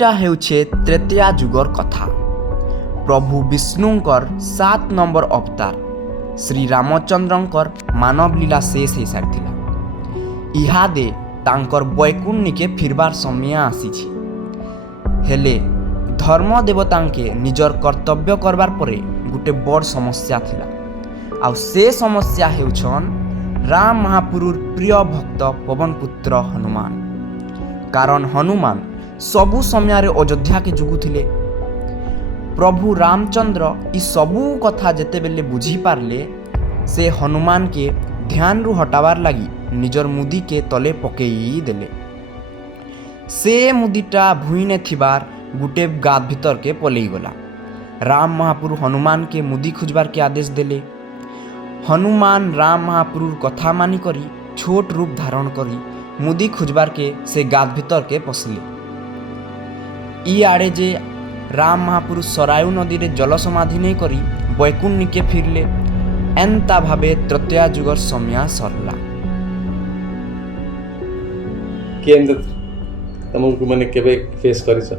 ଏଇଟା ହେଉଛି ତ୍ରେତୟା ଯୁଗର କଥା। ପ୍ରଭୁ ବିଷ୍ଣୁଙ୍କର 7 ନମ୍ବର ଅବତାର ଶ୍ରୀ ରାମଚନ୍ଦ୍ରଙ୍କର ମାନବ ଲୀଳା ଶେଷ ହୋଇସାରିଥିଲା। ଇହାଦେ ତାଙ୍କର ବୈକୁଣ୍ଠକେ ଫିରବାର ସମୟ ଆସିଛି। ହେଲେ ଧର୍ମ ଦେବତାଙ୍କେ ନିଜର କର୍ତ୍ତବ୍ୟ କରବାର ପରେ ଗୋଟେ ବଡ଼ ସମସ୍ୟା ଥିଲା। ଆଉ ସେ ସମସ୍ୟା ହେଉଛନ୍ ରାମ ମହାପୁରୁର ପ୍ରିୟ ଭକ୍ତ ପବନ ପୁତ୍ର ହନୁମାନ। କାରଣ ହନୁମାନ ସବୁ ସମୟରେ ଅଯୋଧ୍ୟାକେ ଯୁଗୁଥିଲେ। ପ୍ରଭୁ ରାମଚନ୍ଦ୍ର ଇ ସବୁ କଥା ଯେତେବେଳେ ବୁଝିପାରିଲେ ସେ ହନୁମାନକେ ଧ୍ୟାନରୁ ହଟାବାର ଲାଗି ନିଜର ମୁଦିକେ ତଲେ ପକେଇ ଦେଲେ। ସେ ମୁଦିଟା ଭୁଇଁନେ ଥିବାର ଗୋଟେ ଗାତ ଭିତରକେ ପଲେଇଗଲା। ରାମ ମହାପୁରୁ ହନୁମାନକେ ମୁଦି ଖୋଜବାରକେ ଆଦେଶ ଦେଲେ। ହନୁମାନ ରାମ ମହାପୁରୁର କଥା ମାନିକରି ଛୋଟ ରୂପ ଧାରଣ କରି ମୁଦି ଖୋଜବାରକେ ସେ ଗାତ ଭିତରକେ ପଶିଲେ। ଇଆଡ଼େ ଯେ ରାମ ମହାପୁରୁ ସରାୟୁ ନଦୀରେ ଜଳ ସମାଧି ନେଇ କରି ବୈକୁଣ୍ଠକେ ଫିରଲେ। ଏନ୍ତା ଭାବେ ତ୍ରେତୟା ଯୁଗର ସମୟ ସରିଲା। କେମିତି ତମକୁ ମାନେ କେବେ ଫେସ୍ କରିଛ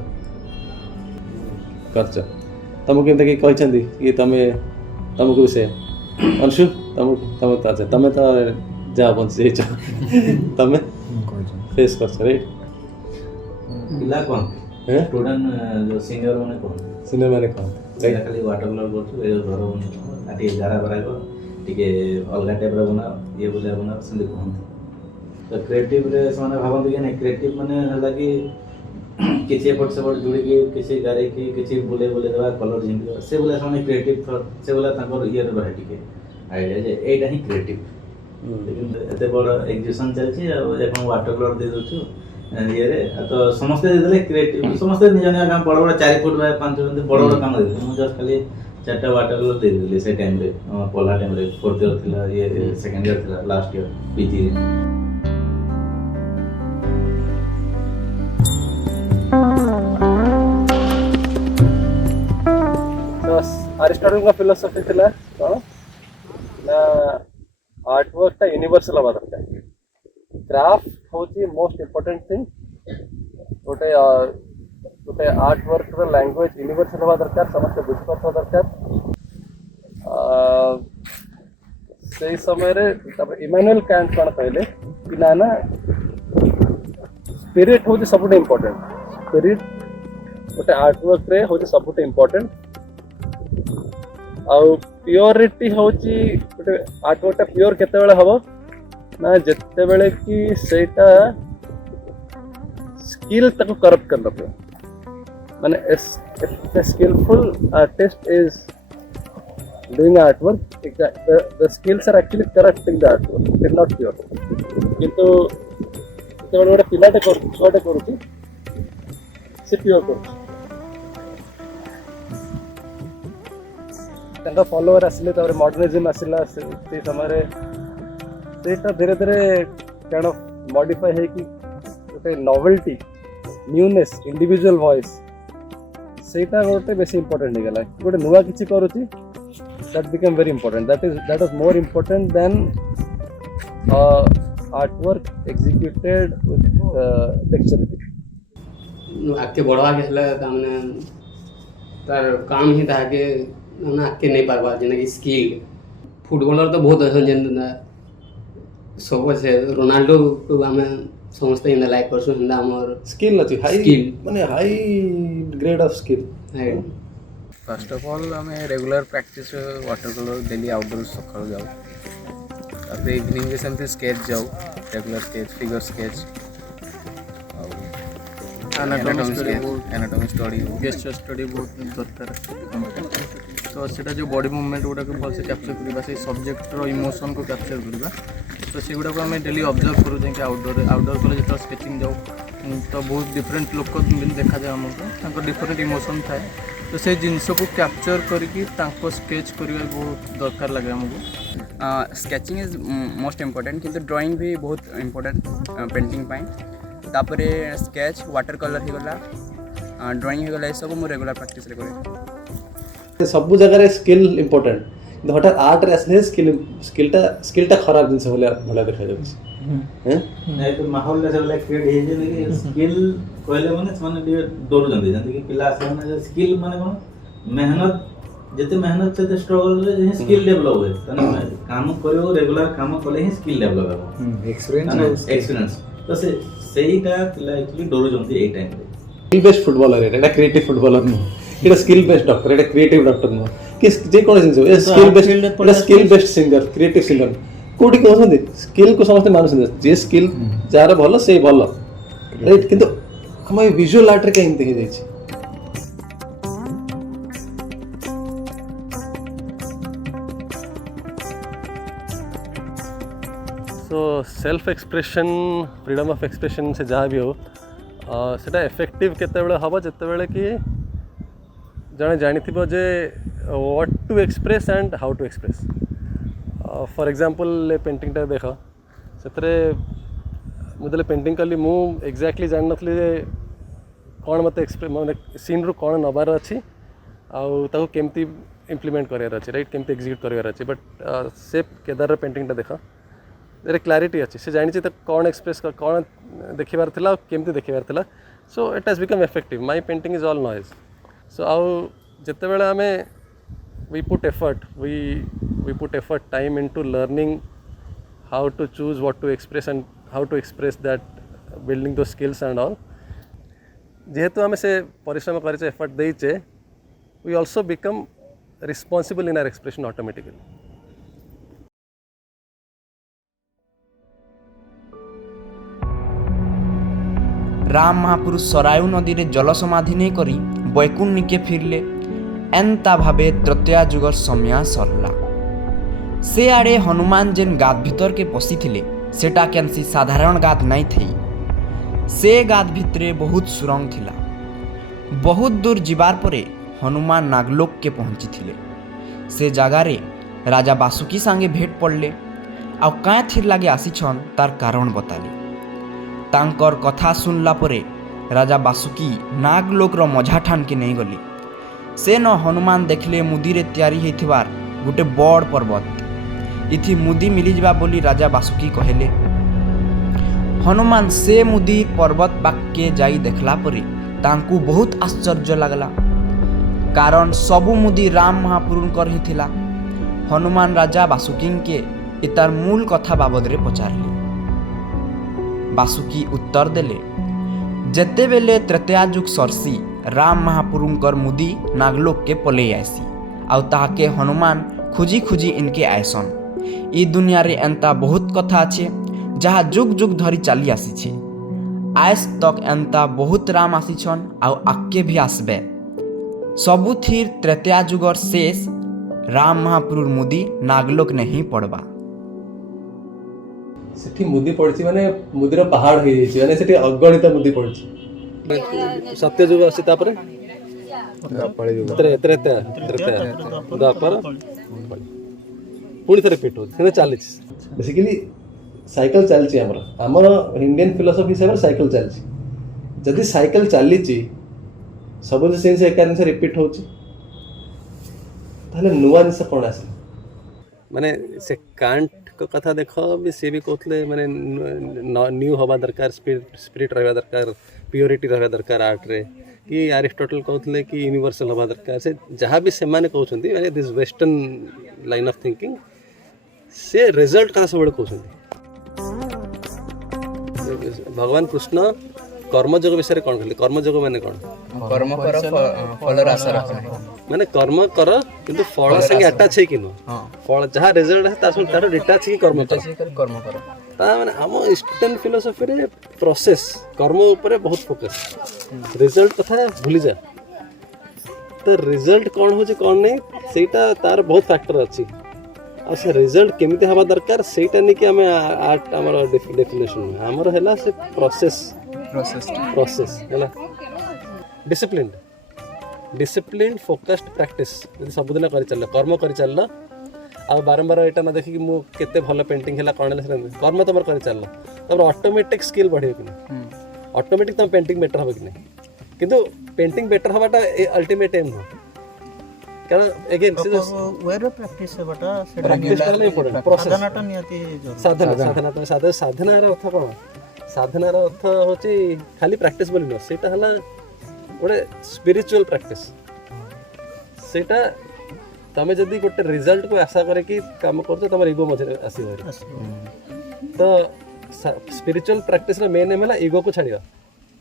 ତମକୁ କେମିତି କି କହିଛନ୍ତି କି ତମକୁ ସେ ଅଂଶୁ ତମେ ତ ଯାହା ବଞ୍ଚି ଯାଇଛ ତମେ ଫେସ୍ କରିଛ ରାଇଟ୍। ପିଲା କ'ଣ ଷ୍ଟୁଡେଣ୍ଟ ଯେଉଁ ସିନିୟର ମାନେ କ'ଣ ଖାଲି ୱାଟର କଲର କରୁଛୁ ଏ ଘର ଟିକେ ଗାରା ବରା କର ଟିକେ ଅଲଗା ଟାଇପ୍ର ବନାଅ ଇଏ ବୁଲିଆ ବନାଅ ସେମିତି କୁହନ୍ତି। ତ କ୍ରିଏଟିଭରେ ସେମାନେ ଭାବନ୍ତି କି ନାଇଁ କ୍ରିଏଟିଭ୍ ମାନେ ହେଲା କି କିଛି ଏପଟ ସେପଟ ଯୋଡ଼ିକି କିଛି ଗାରେଇକି କିଛି ବୁଲେଇ ଦେବା କଲର୍ ଝିଙ୍କିଦେବା ସେ ଭଳିଆ ସେମାନେ କ୍ରିଏଟିଭ୍ ସେ ଭଳିଆ ତାଙ୍କର ଇଏରେ ରହେ ଟିକେ ଆଇଡ଼ିଆ ଯେ ଏଇଟା ହିଁ କ୍ରିଏଟିଭ୍। ଏତେ ବଡ଼ ଏକ୍ଜିବିସନ୍ ଚାଲିଛି ଆଉ এখন ୱାଟର କଲର୍ ଦେଇ ଦେଉଛୁ ଇଏରେ ତ ସମସ୍ତେ ଦେଇଦେଲେ କ୍ରିଏଟିଭ୍ ସମସ୍ତେ ନିଜ ନିଜ କାମ ବଡ଼ ବଡ଼ 4 ଫୁଟ ବା 5 ଫୁଟ ବଡ଼ ବଡ଼ କାମ ଦେଇଦେଲେ। ମୁଁ ଜଷ୍ଟ ଖାଲି 4ଟା ୱାଟର କଲର୍ ଦେଇଦେଲି ସେ ଟାଇମ୍ରେ ପଢ଼ା ଟାଇମ୍ରେ 4th ଇୟର୍ ଥିଲା ଇଏ 2nd ଇୟର୍ ଥିଲା ଲାଷ୍ଟ ଇୟର୍ ପିଜି। अरिस्टोटल का फिलोसफी थिला कौन ना आर्टवर्क टा यूनिवर्सल हवा दरकार। क्राफ्ट होची मोस्ट इंपोर्टेंट थिंग। गोटे आर्टवर्क रो लैंग्वेज यूनिवर्सल हवा दरकार समस्त बुझ पाथवा दरकार। सेही समय रे तब इमैनुअल कैंट कोन कहले कि ना स्पिरिट होची सबुटे इंपोर्टेंट। स्पिरिट गोटे आर्टवर्क रे होची सबुटे इंपोर्टेंट। आउ प्योरिटी होची गोटे आर्टवर्कटा प्योर केते बेले हबो ना जते बेले कि सेटा स्किल ताको करप्ट कर दबो। माने if the skilful artist is doing artwork the skills are actually corrupting the artwork it is not pure. किंतु जते बेले गोटे पिलाटे छुआटे करूची से प्योर करूची तांका फॉलोअर आसिले तापर मॉडर्निज्म आसिला से समय रे सेटा धीरे धीरे काइंड ऑफ मॉडिफाई है कि गोटे नोवेल्टी न्यूनेस इंडिविजुअल वॉइस सेटा गोटे बेसी इंपोर्टेंट हो गला। गोटे नुवा किछि करूची that become very important that is more important than artwork executed with dexterity. आगे बढ़वा के हला तामने तार काम ही ताके ना आके नहीं पारबा जेना कि स्किल फुटबॉलर तो बहुत असन जेना सब से रोनाल्डो को हमें समझते हैं लाइक करसु हंदा हमर स्किल अछि हाई स्किल माने high grade of skill. First of all हमें regular practice water colour daily outdoor सकाळ जाऊ तापर इवनिंग में सेमती स्केच जाऊ regular sketch figure sketch anatomy study gesture study बहुत दरकार। तो सेटा जो बॉडी मूवमेंट गुड़ा को भल से कैप्चर करवा से सब्जेक्ट रो इमोशन को कैप्चर करवा तो से गुड़ा को हमें डेली ऑब्जर्व करू जे आउटडोर कले जो स्केचिंग जाऊ तो बहुत डिफरेंट लोक देखा जाए हमको डिफरेंट इमोशन थाए तो से जिनस को कैप्चर करके स्केच करवा बहुत दरकार लगे हमको। स्केचिंग इज मोस्ट इम्पोर्टेंट किंतु ड्राइंग भी बहुत इम्पोर्टेंट पेंटिंग पाई। तापरे स्केच वाटर कलर हो गला ड्राइंग हो गला ये सब मु रेगुलर प्रैक्टिस रे करे। सब जगह स्किल इंपोर्टेंट हठात आर्ट रे स्किलटा खराब जिनस भलिया देखा जाଉଛି। हैं एक माहौल से लाइक क्रिएट हे जे कि स्किल कहले माने माने टिके डर जंदी जंदी कि पिला से माने स्किल माने कोन मेहनत जते मेहनत से स्ट्रगल रे जे स्किल डेवलप होए तने काम करियो रेगुलर काम कले ही स्किल डेवलप हो एक्सपीरियंस तो से सेईटा पिला एक्चुअली डर जंदी ए टाइम रे स्किल बेस्ड फुटबॉलर एटा क्रिएटिव फुटबॉलर नो एटा स्किल बेस्ड डॉक्टर एटा क्रिएटिव डॉक्टर नो कि जे कोन जिंस ए skill based singer creative singer कोडी कहउछन स्किल को समस्त मानुछन जे स्किल जार भलो से भलो राइट किंतु हम विजुअल आर्ट रे कहीं देखि जाई so self expression freedom of expression से जहाँ भी हो सेटा इफेक्टिव केतेबेले हबो जेतेबेले कि जणे जानिथिबो जे what to express and how to express for example painting टा देख से मुझे पेंटिंग कली मु एक्जाक्टली जान नथली जे कौन मत एक्सप्रेस माने सीन रू कौन नबार अच्छी आउ ताको केमती इम्प्लीमेंट करार अच्छी राइट केमती एग्जीक्यूट करार अच्छी बट से केदार पेंटिंग टा देखा एरे क्लारिटी अच्छी से जानी तो कौन एक्सप्रेस कौन देखिबार थिला केमती देखिबार थिला so it has become effective my painting is all noise so आउ जते बेले हमें we put effort time into learning how to choose what to express and how to express that building those skills and all जेहेतु आम से परिश्रम कर effort देचे we also become responsible in our expression automatically. Ram महापुरुष सरायु नदी रे जल समाधि नहीं करी बैकुण्ठ फिरले एंता भावे तृतीया जुगर समय सरला से आड़े हनुमान जेन गाद भीतर के पशि थिले सेटा केनसी साधारण गाद नहीं थी से गाद भितरे बहुत सुरंग थिला बहुत दूर जिबार परे हनुमान नागलोक के पहुंची थिले से जगार राजा बासुकी सांगे भेट पड़ले आ क्या थिर लगे आसीछन तार कारण बताले तांकर कथा सुनला परे राजा बासुकी नागलोकर मझा ठान के नहीं गली से न हनुमान देखले मुदी रे तैयारी हेथिबार गोटे बड़ पर्वत इथि मुदी मिली जाबा बोली राजा बासुकी कहले हनुमान से मुदी पर्वत बाक्के जाई देखला परे तांकू बहुत आश्चर्य लागला कारण सबु मुदी राम महापुरुषकर ही थिला हनुमान राजा बासुकी के इतार मूल कथा बाबद रे पचारले बासुकी उत्तर देले जेते बेले तृतीया जुग सरसी राम महापुरुषकर मुदी नागलोक के पले आसी आउ ताके हनुमान खुजी खुजी इनके आयसन ई दुनिया रे एंता बहुत कथा अच्छे जहाँ जुग जुग धरी चली आसी छे आज तक एंता बहुत राम आसीछन आउ आके भी आसबे सबुथिर तृतीया जुगर शेष राम महापुरुष मुदी नागलोक नहीं पड़बा सेठी मुदी पड़ची माने मुदीर पहाड़ हो जाइए माने सेठी अगणित मुदी पड़ची सत्य जुग अछि तापरे त्रेता द्वापर पुणी थे रिपीट हो चली बेसिकली साइकिल चलची हमर इंडियन फिलोसफी हिसाब से साइकिल चलची जदि साइकिल चलीची सब जिन एक जिन रिपीट होची ताले नुआ जिन कौन आस माने से कांट को कथा देख भी सी भी कहते माने न्यू हवा दरकार स्पिरिट रहा दरकार प्योरिटी रहा दरकार आर्ट रे कि अरिस्टोटल कहते कि यूनिवर्सल हवा दरकार से जहाँ भी से माने कहते माने this western line of thinking से रिजल्ट कहाँ सब कहते भगवान कृष्ण कर्मयोग विषय कौन कहले कर्मयोग माने कौन कर्म कर फलर आशा रख माने कर्म कर किंतु फल संगे अटैच है कि न फल जहाँ रिजल्ट है तार तार डिटैच है कर्म कर ता माने हम ईस्टर्न फिलोसफी रे प्रोसेस कर्म ऊपर बहुत फोकस रिजल्ट कथा भूली जा तो रिजल्ट कौन हो कौन नहीं सेटा तार बहुत फैक्टर अच्छी आ से रिजल्ट केमिति हवा दरकार सेटा नहीं कि हमें आर्ट हमर डेफिनेशन हमर हैला से प्रोसेस हैला डिसिप्लिन फोकस्ड प्रैक्टिस यदि सबुदिन कर चल कर्म कर चल आ बारंबार एटा न देखि मु केते भलो पेंटिंग हैला कोन कर्म तमर कर चल तब ऑटोमेटिक स्किल बढ़े कि ऑटोमेटिक तम पेंटिंग बेटर हो कि नहीं किंतु पेंटिंग बेटर हवाटा अल्टीमेट एम हो କାରଣ ଏଗେନ୍ ସେ ୱେରେ ପ୍ରାକ୍ଟିସ୍ ହେବାଟା ସେଟା ପ୍ରାକ୍ଟିସ୍ କଲେ ଇମ୍ପୋର୍ଟାଣ୍ଟ ପ୍ରୋସେସ୍ ସାଧନାଟା ନିହାତି ସାଧନା ସାଧନାର ଅର୍ଥ କ'ଣ? ସାଧନାର ଅର୍ଥ ହେଉଛି ଖାଲି ପ୍ରାକ୍ଟିସ୍ ବୋଲି ନୁହଁ, ସେଇଟା ହେଲା ଗୋଟେ ସ୍ପିରିଚୁଆଲ ପ୍ରାକ୍ଟିସ୍। ସେଇଟା ତମେ ଯଦି ଗୋଟେ ରିଜଲ୍ଟକୁ ଆଶା କରିକି କାମ କରୁଛ ତମର ଇଗୋ ମଝିରେ ଆସିବ। ତ ସ୍ପିରିଚୁଆଲ ପ୍ରାକ୍ଟିସ୍ର ମେନ୍ ଏମ୍ ହେଲା ଇଗୋକୁ ଛାଡ଼ିବା।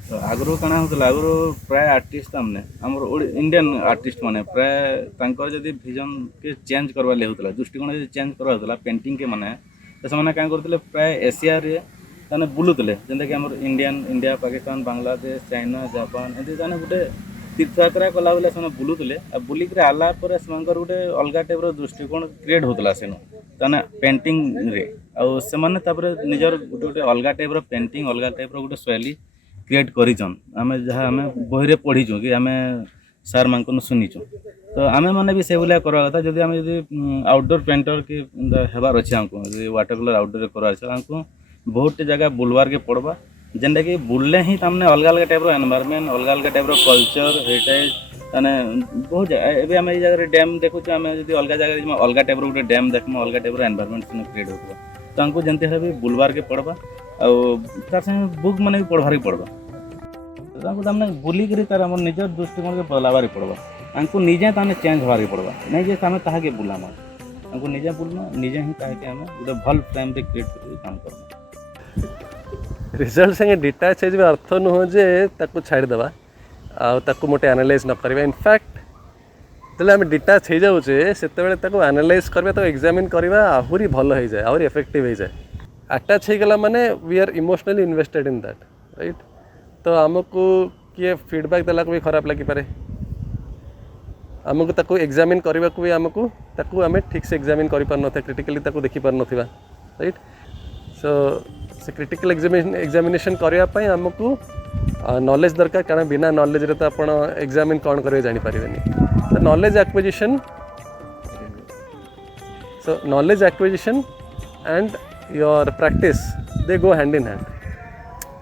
ତ ଆଗରୁ କାଣା ହେଉଥିଲା, ଆଗରୁ ପ୍ରାୟ ଆର୍ଟିଷ୍ଟ ତାମାନେ ଆମର ଇଣ୍ଡିଆନ୍ ଆର୍ଟିଷ୍ଟ ମାନେ ପ୍ରାୟ ତାଙ୍କର ଯଦି ଭିଜନ୍କେ ଚେଞ୍ଜ କରବାର୍ ଲାଗି ହେଉଥିଲା, ଦୃଷ୍ଟିକୋଣ ଯଦି ଚେଞ୍ଜ କରା ହେଉଥିଲା ପେଣ୍ଟିଂକେ ମାନେ, ତ ସେମାନେ କାଁ କରୁଥିଲେ ପ୍ରାୟ ଏସିଆରେ ତାମାନେ ବୁଲୁଥିଲେ, ଯେନ୍ତାକି ଆମର India, Pakistan, Bangladesh, China, Japan ଏମିତି ତାମାନେ ଗୋଟେ ତୀର୍ଥଯାତ୍ରା କଲା ବେଲେ ସେମାନେ ବୁଲୁଥିଲେ। ଆଉ ବୁଲିକିରି ଆଲା ପରେ ସେମାନଙ୍କର ଗୋଟେ ଅଲଗା ଟାଇପ୍ର ଦୃଷ୍ଟିକୋଣ କ୍ରିଏଟ୍ ହେଉଥିଲା ସେନୁ ତାମାନେ ପେଣ୍ଟିଂରେ। ଆଉ ସେମାନେ ତାପରେ ନିଜର ଗୋଟେ ଅଲଗା ଟାଇପ୍ର ପେଣ୍ଟିଂ, ଅଲଗା ଟାଇପ୍ର ଗୋଟେ ଶୈଳୀ କ୍ରିଏଟ୍ କରିଛନ୍। ଆମେ ଯାହା ଆମେ ବହିରେ ପଢ଼ିଛୁ କି ଆମେ ସାର୍ ମାନଙ୍କନୁ ଶୁଣିଛୁ, ତ ଆମେ ମାନେ ବି ସେଇଭଳିଆ କରିବା କଥା। ଯଦି ଆମେ ଯଦି ଆଉଟଡୋର୍ ପେଣ୍ଟର କି ହେବାର ଅଛି, ଆମକୁ ଯଦି ୱାଟର କଲର୍ ଆଉଟଡୋର୍ରେ କରବାର ଅଛି, ଆମକୁ ବହୁତଟେ ଜାଗା ବୁଲବାର୍କେ ପଡ଼ବା, ଯେନ୍ଟାକି ବୁଲଲେ ହିଁ ତାମାନେ ଅଲଗା ଅଲଗା ଟାଇପ୍ର ଏନଭାରମେଣ୍ଟ, ଅଲଗା ଅଲଗା ଟାଇପ୍ର କଲଚର୍, ହେରିଟେଜ୍ ମାନେ ବହୁତ ଜାଗା। ଏବେ ଆମେ ଏଇ ଜାଗାରେ ଡ୍ୟାମ୍ ଦେଖୁଛୁ, ଆମେ ଯଦି ଅଲଗା ଜାଗାରେ ଯିମା ଅଲଗା ଟାଇପ୍ର ଗୋଟେ ଡ୍ୟାମ୍ ଦେଖମା, ଅଲଗା ଟାଇପ୍ର ଏନଭାରମେଣ୍ଟ ସେନ କ୍ରିଏଟ୍ ହେଉଥିବା। ତ ଆମକୁ ଯେମିତି ହେଲେ ବି ବୁଲବାର୍କେ ପଡ଼ବା, ଆଉ ତାର୍ ସାଙ୍ଗେ ବୁକ୍ ମାନେ ବି ପଢ଼ବାର୍କେ ପଡ଼ବା। ତାଙ୍କୁ ତାମାନେ ବୁଲିକିରି ତାର ଆମର ନିଜର ଦୃଷ୍ଟିକୋଣକେ ବଦଲାବାର୍କେ ପଡ଼ବା। ଆମକୁ ନିଜେ ତାମାନେ ଚେଞ୍ଜ ହେବାର୍କେ ପଡ଼ବା, ନାଇଁ ଯେ ଆମେ ତାହାକେ ବୁଲାମା। ଆମକୁ ନିଜେ ବୁଲମା, ନିଜେ ହିଁ ତାହାକେ ଆମେ ଗୋଟେ ଭଲ ଫ୍ରେମ୍ରେ କ୍ରିଏଟ୍ କରି କାମ କର୍ମା। ରିଜଲ୍ଟ ସାଙ୍ଗେ ଡିଟାଚ୍ ହେଇଯିବା ଅର୍ଥ ନୁହଁ ଯେ ତାକୁ ଛାଡ଼ିଦେବା ଆଉ ତାକୁ ମୋଟେ ଆନାଲାଇଜ୍ ନ କରିବା। ଇନଫ୍ୟାକ୍ଟ ଯେତେବେଳେ ଆମେ ଡିଟାଚ୍ ହେଇଯାଉଛେ ସେତେବେଳେ ତାକୁ ଆନାଲାଇଜ୍ କରିବା, ତାକୁ ଏକ୍ଜାମିନ୍ କରିବା ଆହୁରି ଭଲ ହେଇଯାଏ, ଆହୁରି ଏଫେକ୍ଟିଭ୍ ହେଇଯାଏ। ଆଟାଚ୍ ହେଇଗଲା ମାନେ we are emotionally invested in that, right? तो आमको किए फीडबैक देला को भी खराब लगिपारे, आमको ताको एग्जामिन करने को भी आमको ताको आम ठीक से एग्जामिन कर पार न, क्रिटिकली ताको देखी पार नथिबा, राइट? सो से क्रिटिकल एग्जामिनेशन करने आमको नॉलेज दरकार, कारण बिना नॉलेज रे तो आपण एग्जामिन कौन करेंगे जानी पारिबेनी। तो knowledge acquisition, so knowledge acquisition and your practice they go hand in hand.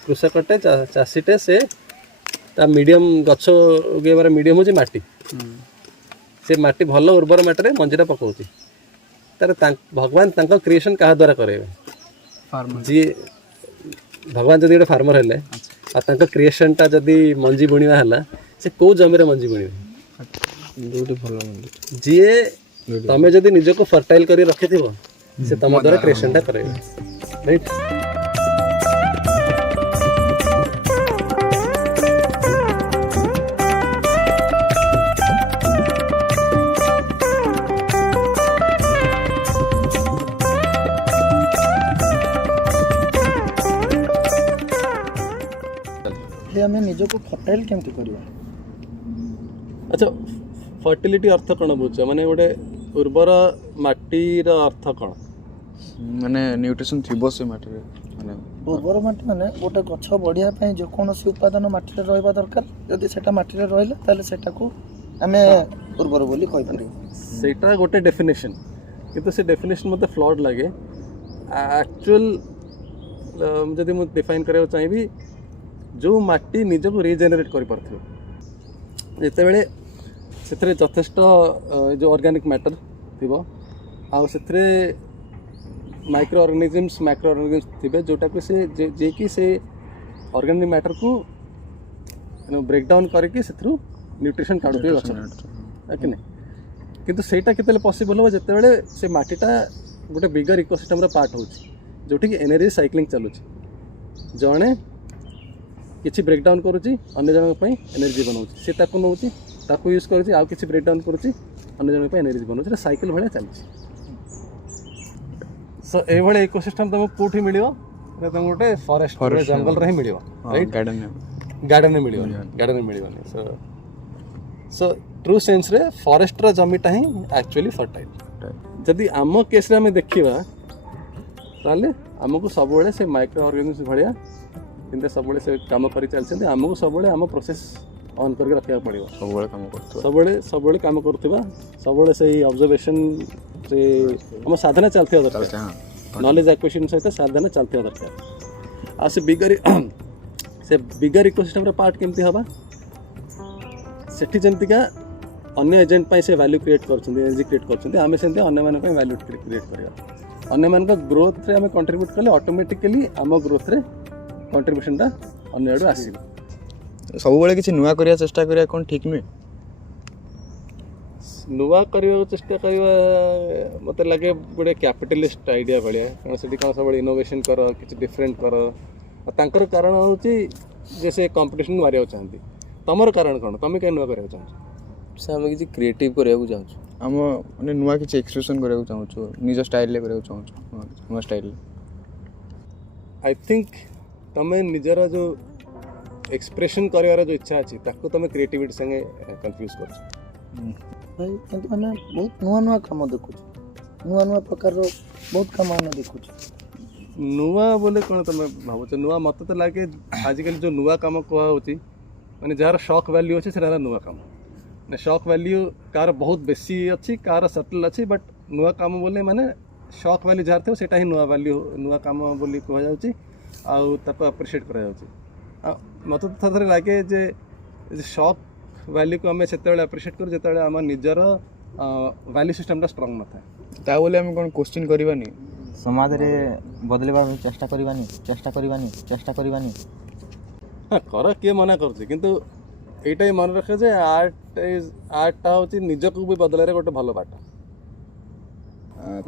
कृषकटे चाषीटे से ता मीडियम गछ उगेबार मीडियम होची माटी, से माटी भल उर्वर माटी मंजीरा पकाउची, तार भगवान तांको क्रिएशन कहा द्वारा करेबे? जी भगवान जदि गोटे फार्मर हेले आ तांको क्रिएशनटा जदि मंजी बुणवा हला, से को जमीरे मंजी बुणवे? जी तमे जदि निजको फर्टाइल करी रखिथिबो से तम द्वारा क्रिएशनटा करेबे, राइट? आम निजको फर्टाइल केमती करवा? अच्छा, फर्टिलिटी अर्थ कौन बुझ माने गोटे उर्वर माटीर अर्थ कौन? माने न्यूट्रिशन थिबो से माटी रे, माने उर्वर माटी माने गोटे गछ बढ़िया पय जो कोनोसी उपादान माटी रे रहबा दरकार। यदि सेटा माटी रे रहला ताले सेटा को आमे उर्वर बोली कहि पारे। सेटा गोटे डेफिनेशन, किंतु से डेफिनेशन मते फ्लॉड लागे। एक्चुअल जदि मु डिफाइन करबा चाहिबी, जो माटी निजको रिजेनेरेट कर पारथिबो, जेतेबेले सेथरे यथेष्ट जो ऑर्गेनिक मैटर थिबो आ सेथरे माइक्रो ऑर्गेनिजम्स मैक्रो ऑर्गेनिजम्स थिबे, जोटा को से जे कि से ऑर्गेनिक मैटर को ब्रेक डाउन करके सेथरु न्यूट्रिशन काढुथिबे गछ, है कि नहीं? किंतु सेटा केतेले पॉसिबल हो जेतेबेले से माटीटा गोटे बिगर इकोसिस्टम रा पार्ट होची, जोठी कि एनर्जी साइक्लिंग चलुची। जणे किसी ब्रेकडाउन करुच्ची, अन्य जन एनर्जी बनाऊँ, सी ताकू नौ ताकू यूज करुच्ची, आउ किसी ब्रेकडाउन करुच्ची, अन्य जन एनर्जी बनाऊँ, साइकिल भाया चलती। सो ये इकोसिस्टम तुमको कौटी मिल तुम गोटे फॉरेस्ट जंगल रे मिल, राइट? गार्डन में मिल, गार्डन में मिल। सो ट्रू सेन्स रे फॉरेस्ट रा जमीटा ही एक्चुअली फर्टाइल। जदि आम केस रे आम देखा ताले आमको सब से माइक्रो ऑर्गेनिज्म भाया किंतु सब से काम कर चलते, आमको सब आम प्रोसेस ऑन करके रखा पड़ो, सब काम करुवा, सब से ऑब्जर्वेशन से आम साधना चलती दरकार, नॉलेज एक्विजिशन सहित साधना चलती दरकार। आ से बिगर इकोसिस्टम पार्ट केमती हवा, सेठी जमतिका अन्य एजेंट से वैल्यू क्रिएट कर एनर्जी क्रिएट कर आम से अन्य वैल्यू क्रिएट करवा अन्य ग्रोथ रे आम कंट्रीब्यूट कले ऑटोमेटिकली आम ग्रोथ रे कंट्रीब्यूशन अन्य आड़ू आसो सब किसी नुआ करिया चेष्टा करिया कौन ठीक नुहे नुआ करने चेष्टा करवा मत लगे गोटे कैपिटलिस्ट आइडिया भाया कारण से कौन सब इनोवेशन कर कि डिफरेंट कर कारण हूँ जे से कंपटीशन मारे चाहती तुम कारण कौन तुम क्या नुआ करा चाहो से आम किसी क्रिएटिव करने चाहूँ आम माने नुआ किसी एक्सप्रेशन करने चाहूँ निज स्टाइल ले करने चाहूँ नुआ स्टाइल आई थिंक तुम निजर जो एक्सप्रेशन करार जो इच्छा अच्छी तुम क्रिएटिविटी संगे कंफ्यूज कर भाई किंतु आम बहुत नुआ नुआ कम देखु नुआ नुआ प्रकार बहुत कम आम देखु नुआ बोले कौन तुम भावुच नुआ मत तो लगे आजिकल जो नुआ कम कहुच्छी मैंने जार शॉक वैल्यू अच्छे से नुआ कम मैंने शॉक वैल्यू कार बहुत बेसी अच्छी कार सटल अच्छी बट नुआ कम बोले माने शॉक वैल्यू जार थे सेटा ही नुआ वैल्यू नुआ कम बोली कहुच्छी आप्रिशिएट कर मत तो थे लगे जे शॉक वैल्यू को आम से आप्रिशिएट करूँ जो आम निजर वैल्यू सिस्टम स्ट्रंग न था ता बोले हम कौन क्वेश्चन करवानी समाज रे बदलवा चेष्टा करवानी चेष्टा करवानी चेष्टा करवानी हाँ कर किए मना कर किंतु एटा ही मन रखे जे आर्टा हूँ निजक भी बदल गोटे भल बाट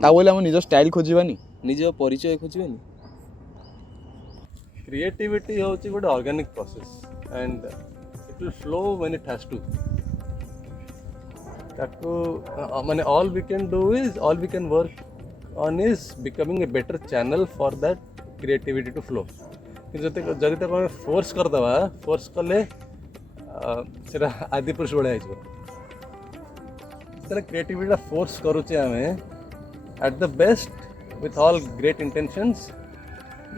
ता बोले हम निज स्टाइल खोजवानी निज परिचय खोजवानी क्रिएटिविटी हूँ गोटे organic process and it will flow when it has to माने all we can work on is becoming a better channel for that creativity to flow जदि तक आम फोर्स करदे फोर्स कले से आदि पुरुष भाया हो क्रिएटिविटी फोर्स करुचे आम at the best with all great intentions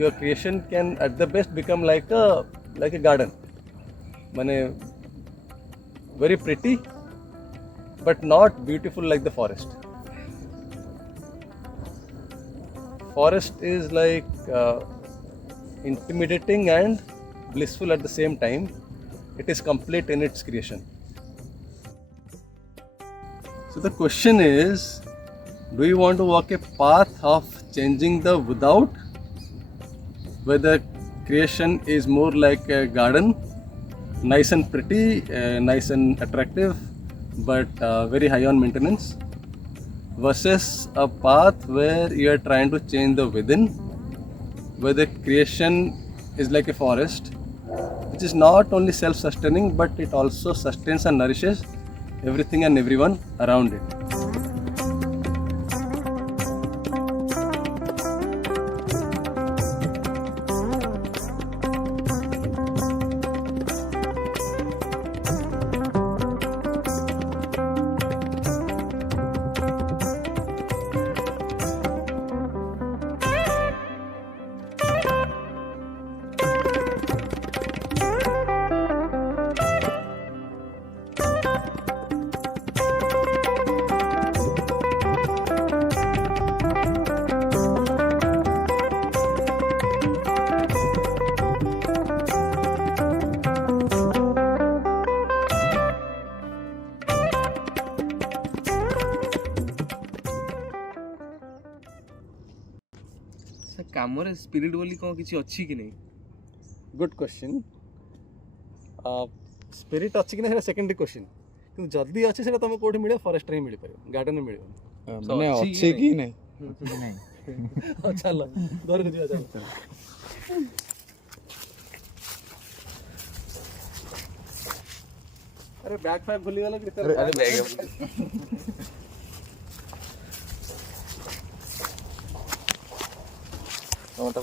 your creation can at the best become like a garden माने very pretty but not beautiful like the forest Forest is like intimidating and blissful at the same time. It is complete in its creation. So the question is, do you want to walk a path of changing the without, where the creation is more like a garden, nice and pretty, nice and attractive, but very high on maintenance? Versus a path where you are trying to change the within, where the creation is like a forest, which is not only self-sustaining but it also sustains and nourishes everything and everyone around it. काम spirit बोली कौन किसी अच्छी कि नहीं good question spirit अच्छी कि नहीं सेकेंडरी क्वेश्चन कि जदि अच्छी से तुम कौट मिले फॉरेस्ट ही मिल पार गार्डन में मिल माने अच्छी कि नहीं चलो घर को जा चलो अरे बैग फैग भूली गला अरे बैग तो